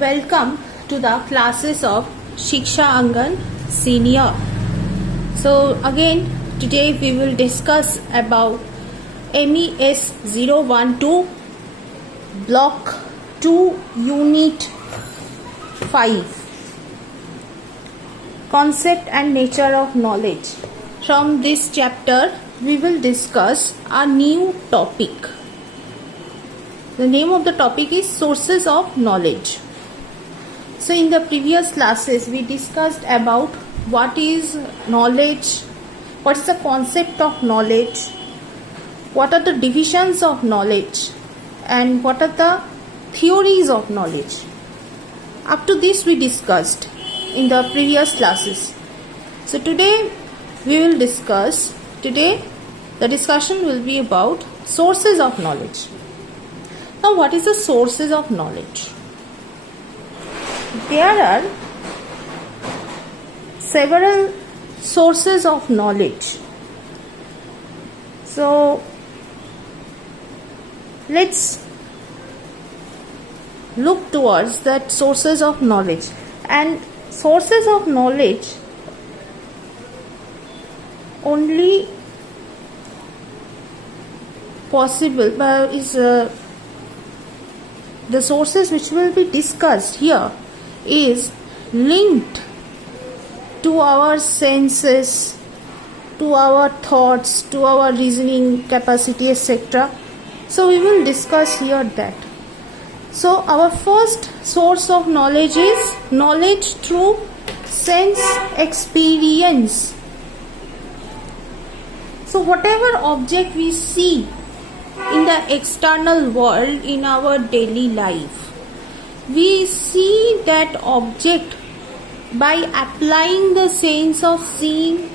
Welcome to the classes of Shiksha Angan Senior. So again today we will discuss about MES 012 Block 2 Unit 5 Concept and Nature of Knowledge. From this chapter we will discuss a new topic. The name of the topic is Sources of Knowledge. So in the previous classes we discussed about what is knowledge, what is the concept of knowledge, what are the divisions of knowledge, and what are the theories of knowledge. Up to this we discussed in the previous classes. So today the discussion will be about sources of knowledge. Now what is the sources of knowledge? There are several sources of knowledge. So let's look towards that sources of knowledge. And sources of knowledge only possible is the sources which will be discussed here is linked to our senses, to our thoughts, to our reasoning capacity, etc. So we will discuss here that. So our first source of knowledge is knowledge through sense experience. So whatever object we see in the external world in our daily life, we see that object by applying the sense of seeing,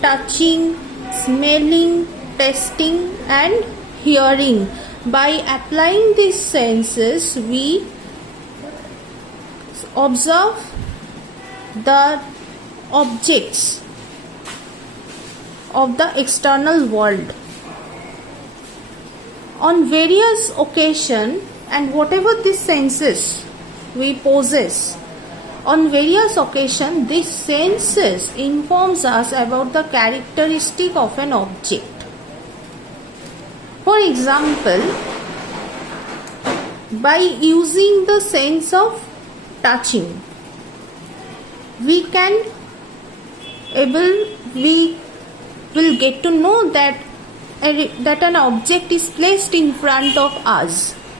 touching, smelling, tasting and hearing. By applying these senses, we observe the objects of the external world. On various occasions, and whatever these senses we possess, on various occasions these senses informs us about the characteristic of an object. For example, by using the sense of touching, we will get to know that an object is placed in front of us.